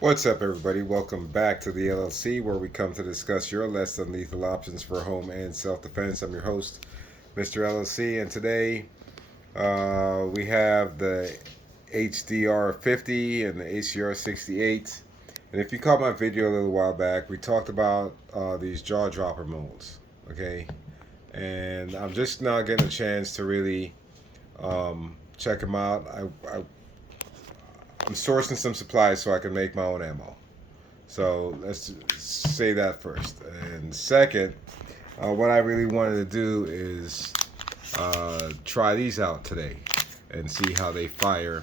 What's up, everybody? Welcome back to the LLC, where we come to discuss your less than lethal options for home and self defense. I'm your host, Mr. LLC, and today we have the HDR 50 and the HDR 68. And if you caught my video a little while back, we talked about these jaw dropper molds, okay? And I'm just now getting a chance to really check them out. I'm sourcing some supplies so I can make my own ammo. So let's say that first. And second, what I really wanted to do is try these out today and see how they fire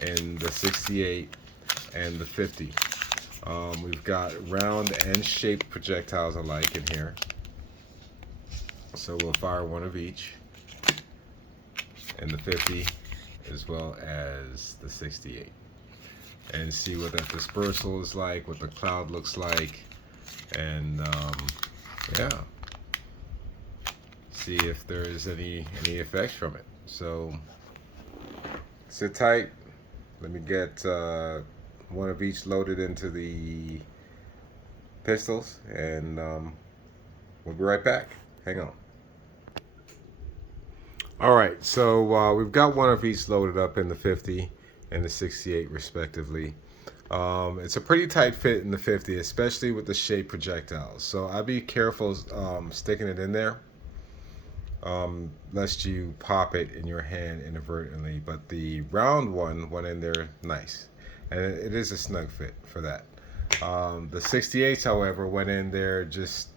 in the 68 and the 50. We've got round and shaped projectiles alike in here. So we'll fire one of each in the 50 as well as the 68. And see what that dispersal is like, what the cloud looks like, and yeah, see if there is any effects from it. So sit tight. Let me get one of each loaded into the pistols, and we'll be right back. Hang on. All right, so we've got one of each loaded up in the 50 and the 68 respectively. It's a pretty tight fit in the 50, especially with the shape projectiles. So I'd be careful sticking it in there, lest you pop it in your hand inadvertently. But the round one went in there nice, and it is a snug fit for that. The 68s, however, went in there just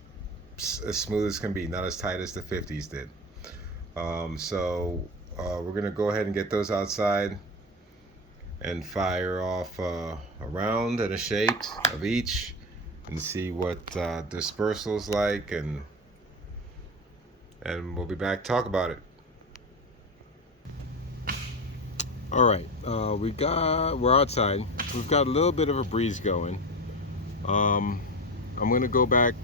as smooth as can be, not as tight as the 50s did. So we're gonna go ahead and get those outside and fire off a round and a shape of each and see what dispersal's like, and we'll be back to talk about it. All right, we're outside. We've got a little bit of a breeze going. I'm gonna go back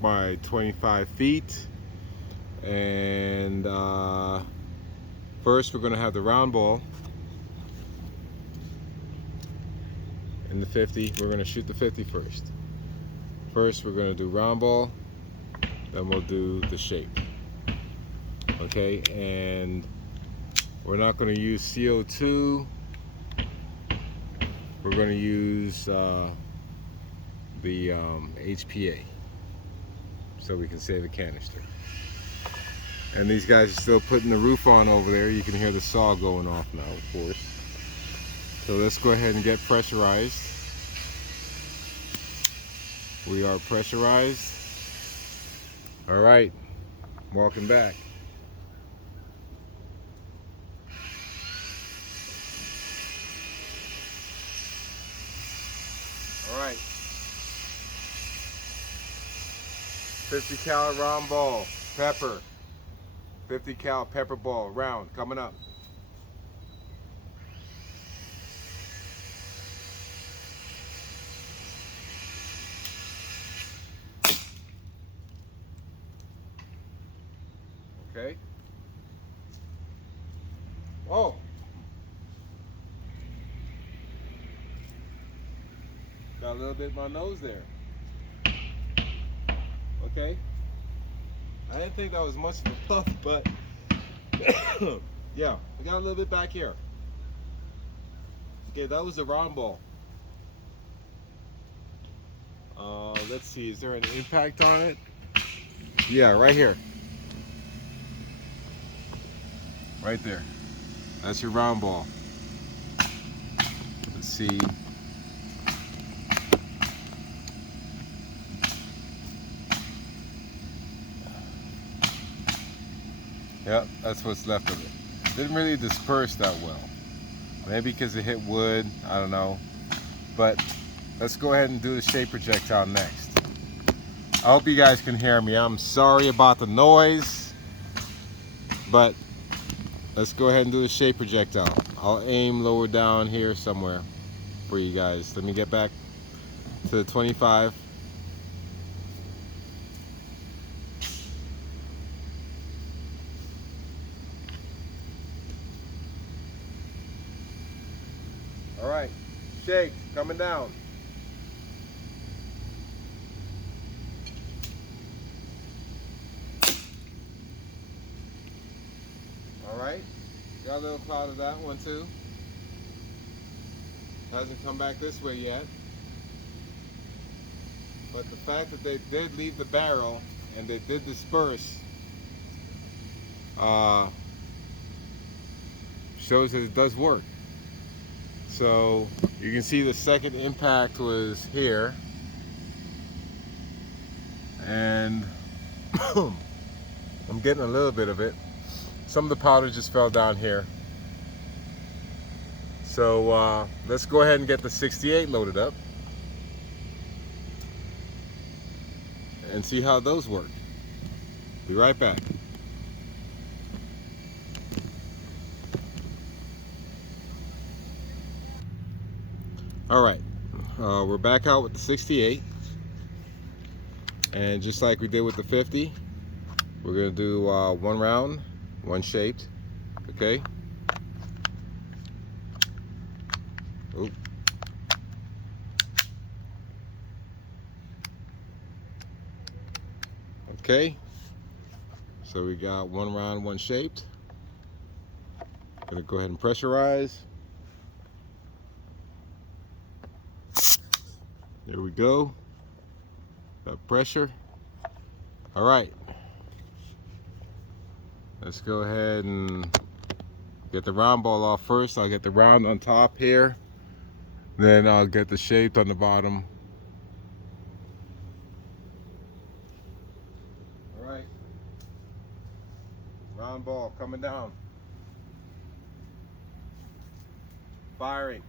by 25 feet, and first we're gonna have the round ball in the 50. We're going to shoot the 50 first. First, we're going to do round ball, then we'll do the shape. Okay, and we're not going to use CO2. We're going to use the HPA so we can save the canister. And these guys are still putting the roof on over there. You can hear the saw going off now, of course. So let's go ahead and get pressurized. We are pressurized. All right, welcome back. All right, 50 cal round ball, pepper. 50 cal pepper ball, round, coming up. Okay. Oh. Got a little bit in my nose there. Okay. I didn't think that was much of a puff, but yeah, I got a little bit back here. Okay, that was the round ball. Let's see, is there an impact on it? Yeah, right here. Right there. That's your round ball. Let's see. Yep, that's what's left of it. Didn't really disperse that well. Maybe because it hit wood, I don't know. But let's go ahead and do the shape projectile next. I hope you guys can hear me. I'm sorry about the noise, but let's go ahead and do the shape projectile. I'll aim lower down here somewhere for you guys. Let me get back to the 25. All right, shake, coming down. Alright, got a little cloud of that one too. Hasn't come back this way yet. But the fact that they did leave the barrel and they did disperse shows that it does work. So you can see the second impact was here, and I'm getting a little bit of it. Some of the powder just fell down here. So let's go ahead and get the 68 loaded up and see how those work. Be right back. Alright, we're back out with the 68, and just like we did with the 50, we're going to do one round, one shaped, okay? Oop. Okay, so we got one round, one shaped. Gonna go ahead and pressurize. There we go. That pressure. All right. Let's go ahead and get the round ball off first. I'll get the round on top here. Then I'll get the shaped on the bottom. All right. Round ball coming down. Firing.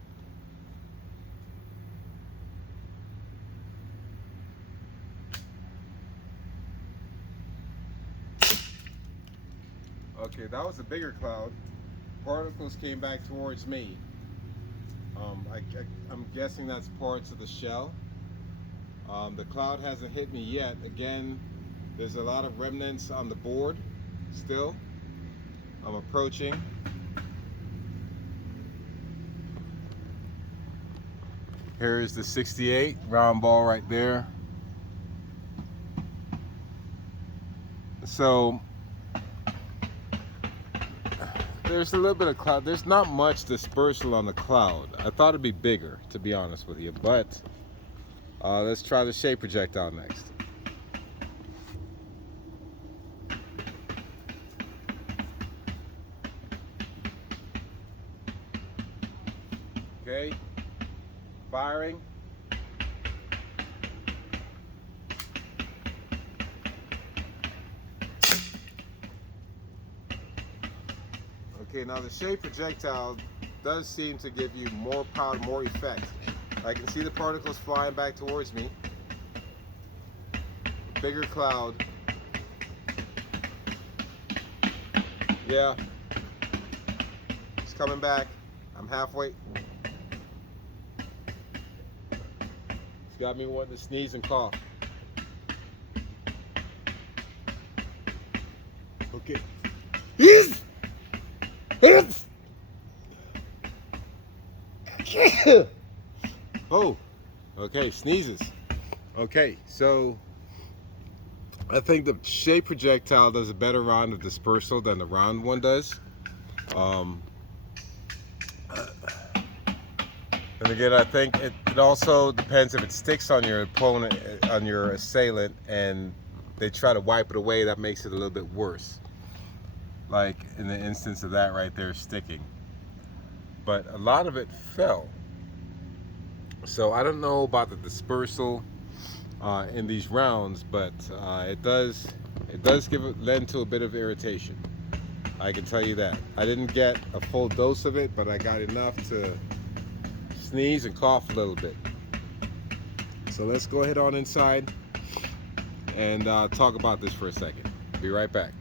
Okay, that was a bigger cloud. Particles came back towards me. I'm guessing that's parts of the shell. The cloud hasn't hit me yet. Again, there's a lot of remnants on the board still. I'm approaching. Here's the 68 round ball right there. So there's a little bit of cloud. There's not much dispersal on the cloud. I thought it'd be bigger, to be honest with you, but let's try the shape projectile next. Okay, firing. Okay, now the shape projectile does seem to give you more power, more effect. I can see the particles flying back towards me. Bigger cloud. Yeah, it's coming back. I'm halfway. It's got me wanting to sneeze and cough. Okay. Oh, okay, sneezes. Okay, so I think the shape projectile does a better round of dispersal than the round one does. And again, I think it also depends if it sticks on your opponent, on your assailant, and they try to wipe it away. That makes it a little bit worse. Like in the instance of that right there sticking. But a lot of it fell. So I don't know about the dispersal in these rounds, but it does lend to a bit of irritation. I can tell you that. I didn't get a full dose of it, but I got enough to sneeze and cough a little bit. So let's go ahead on inside and talk about this for a second. Be right back.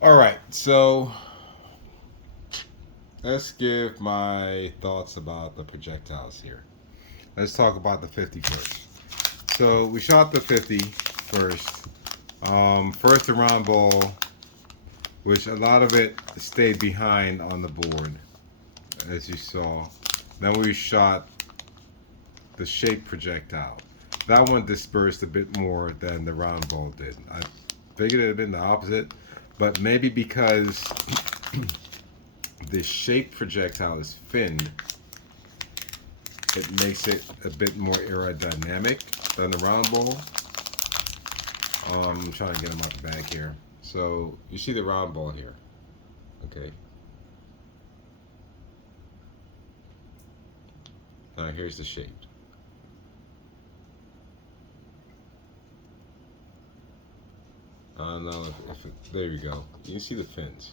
All right, so let's give my thoughts about the projectiles here. Let's talk about the 50 first. So we shot the 50 first. First the round ball, which a lot of it stayed behind on the board, as you saw. Then we shot the shape projectile. that one dispersed a bit more than the round ball did. I figured it had been the opposite, but maybe because the shaped projectile is finned, it makes it a bit more aerodynamic than the round ball. I'm trying to get them out the bag here. So you see the round ball here, okay? Now here's the shaped. I don't know if it, there you go. You can see the fins.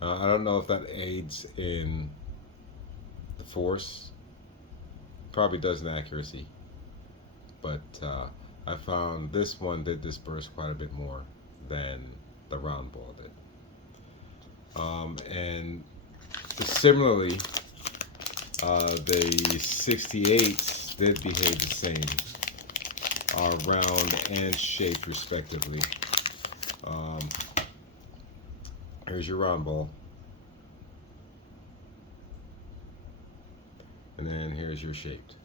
I don't know if that aids in the force. Probably does in accuracy. But I found this one did disperse quite a bit more than the round ball did. And similarly, the 68s did behave the same, round and shaped respectively. Here's your round ball. And then here's your shaped.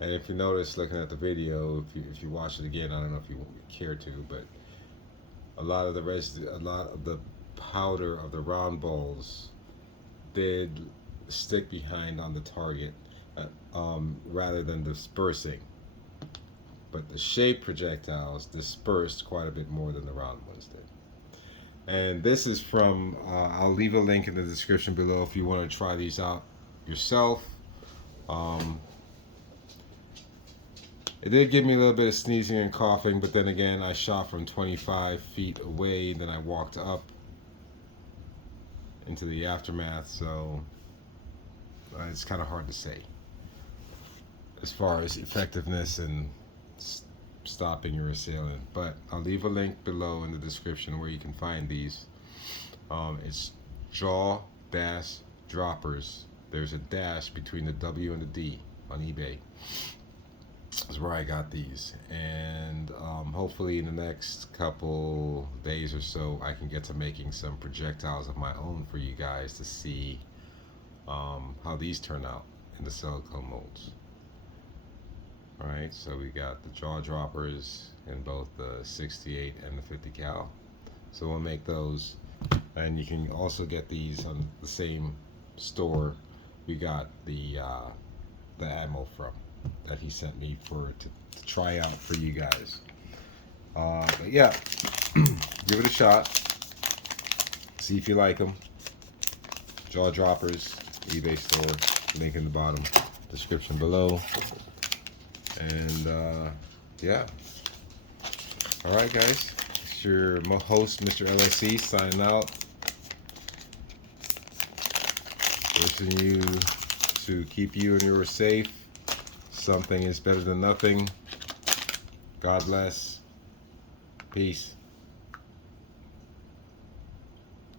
And if you notice, looking at the video, if you watch it again, I don't know if you care to, but a lot of the powder of the round balls did stick behind on the target, rather than dispersing. But the shaped projectiles dispersed quite a bit more than the round ones did. And this is from, I'll leave a link in the description below if you want to try these out yourself. It did give me a little bit of sneezing and coughing, but then again, I shot from 25 feet away, then I walked up into the aftermath, so it's kind of hard to say as far as effectiveness and stopping your assailant. But I'll leave a link below in the description where you can find these. It's JawDroppers. There's a dash between the W and the D on eBay. That's where I got these, and hopefully in the next couple days or so I can get to making some projectiles of my own for you guys to see how these turn out in the silicone molds. Alright, so we got the JawDroppers in both the 68 and the 50 cal. So we'll make those, and you can also get these on the same store we got the ammo from, that he sent me to try out for you guys. But yeah, give it a shot. See if you like them. JawDroppers, eBay store, link in the bottom, description below. And yeah. Alright guys, it's your host, Mr. LSC, signing out. Wishing you to keep you and yours safe. Something is better than nothing. God bless. Peace.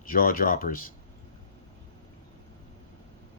JawDroppers.